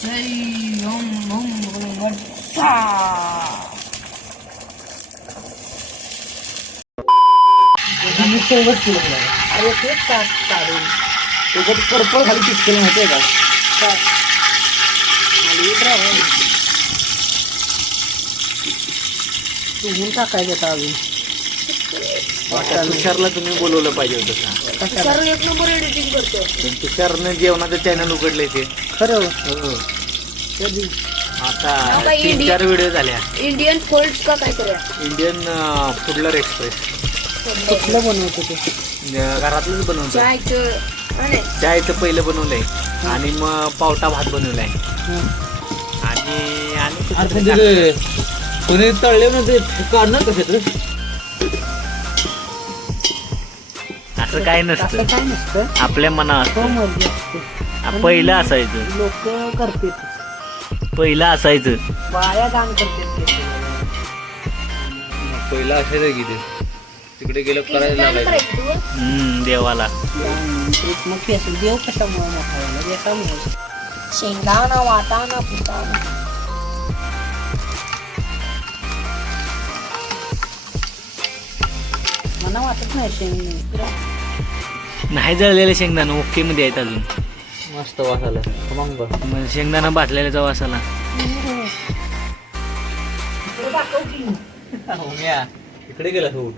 जय ओम ओम वरसा अरे तेच काढून त्याच्यात पर्पल खाली पिक्चर माहिती आहे का? तू टाकायचं आता अजून तुषारला तुम्ही बोलवलं पाहिजे होतं. सर एक नंबर एडिटिंग करतो. तुषारनं जेवणाचं चॅनल उघडलंय ते खरं कधी आता बाई, 3-4 व्हिडिओ झाल्या. इंडियन फोल्ड्स का काय करूया. इंडियन फुडलर एक्सप्रेस कुठलं बनवतो ते घरातलंच बनवतो. चायचं पहिलं बनवलंय आणि मग पावटा भात बनवलाय आणि कोणी तळले ना ते काढणार कसे असं काय नसतं. काय नसतं आपल्या मनात तो मर्जी असते. पहिलं असायचं. लोक करतात पहिलं असायचं. बाया दान करतात पहिलं असायचं की ते तिकडे गेलं करायला लागायचं देवाला. मग फेस देव कशामुळे मोठा झाला याच्यामुळे शेंगाणा वाटाणा फुटाणा. मला वाटत नाही शेंग नाही जळलेलं शेंगदाणा ओके मध्ये आहेत अजून. मस्त वासाला मग शेंगदाणा भाजलेल्याचा वासाला इकडे गेला तो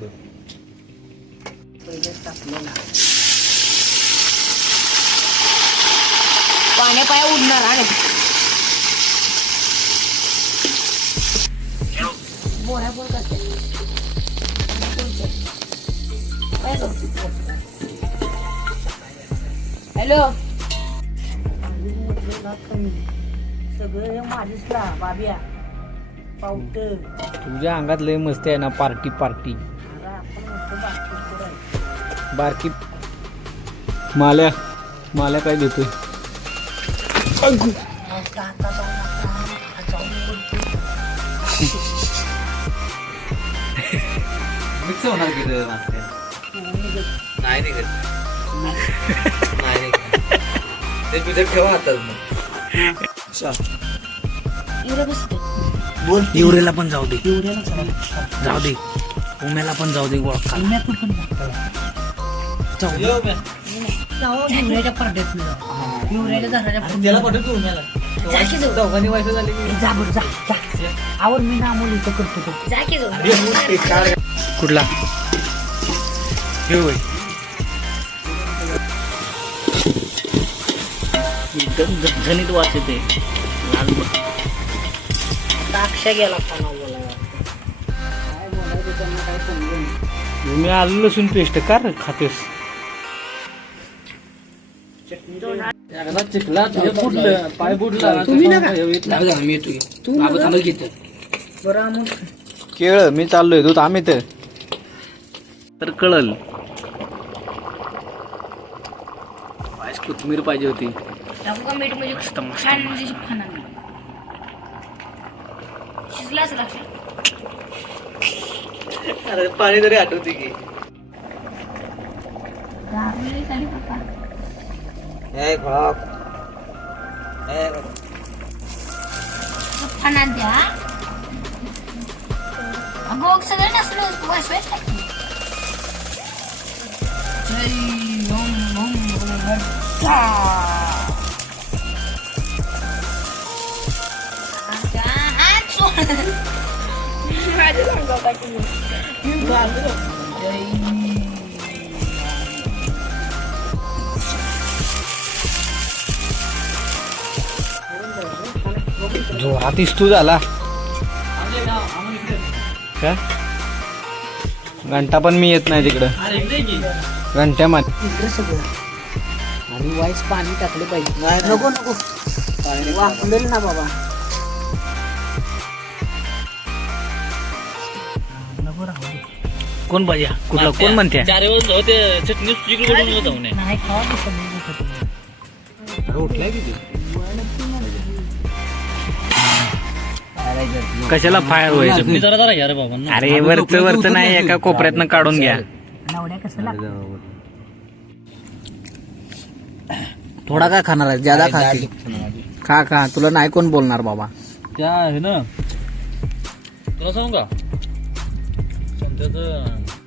पाण्या पाया उडणार आणि बोऱ्या बोल करते. हॅलो सगळं माझीच ला बाबिया पावट तुझ्या अंगात लय मस्ती आहे ना. पार्टी बारकी माल्या काय देतोय. मिक्स होणार की नाही निघत नाही ते तुझं ठेवा हातात बोल. युरेला पण जाऊ दे. जाऊ दे उम्याला पण जाऊ दे. ओळख युवऱ्याच्या पार्ट्यात युवऱ्याच्या झाडाच्या त्याला पाठव तू उम्याला चौघांनी व्हायचं झाले की जा बरं जा आवर मी ना मुली इथं करतो तो जा की जाऊ. कुठला घेऊ एकदम झणझणीत वास येते. लाल द्राक्ष गेला पाना बोला काय बोलायचं त्यांना काय समजेल. मी आलू लसूण पेस्ट का खातेस. चिखला फुटलं पाय फुटला तुम्ही मी येतो तू आम्हाला घेतो बरं केळ मी चाललोय तू आम्ही तर कळल. कोथमीर पाहिजे होती. मीठ म्हणजे छान म्हणजे खाणार शिजला असेल. अरे पाणी तरी आठवते की खाणार द्या अगो सगळं नसलं वाईस जय ओम ओम वरसा जोरात दिसतो झाला का. घंटा पण मी येत नाही तिकडं. घंट्यामध्ये सगळं आणि वाईस पाणी टाकले पाहिजे. नको नको वाचलेल ना बाबा. कोण पाहिजे कुठला कोण म्हणते. चटणी नाही खावा उठलाय किती कशाला फायर व्हायचं. अरे वरच नाही एका कोपऱ्यातनं काढून घ्या. नवड्या कसं लागतं थोडा काय खाणार आहे ज्यादा खाते खा खा, तुला नाही कोण बोलणार बाबा. त्या आहे ना तुला सांगू का संत्याचं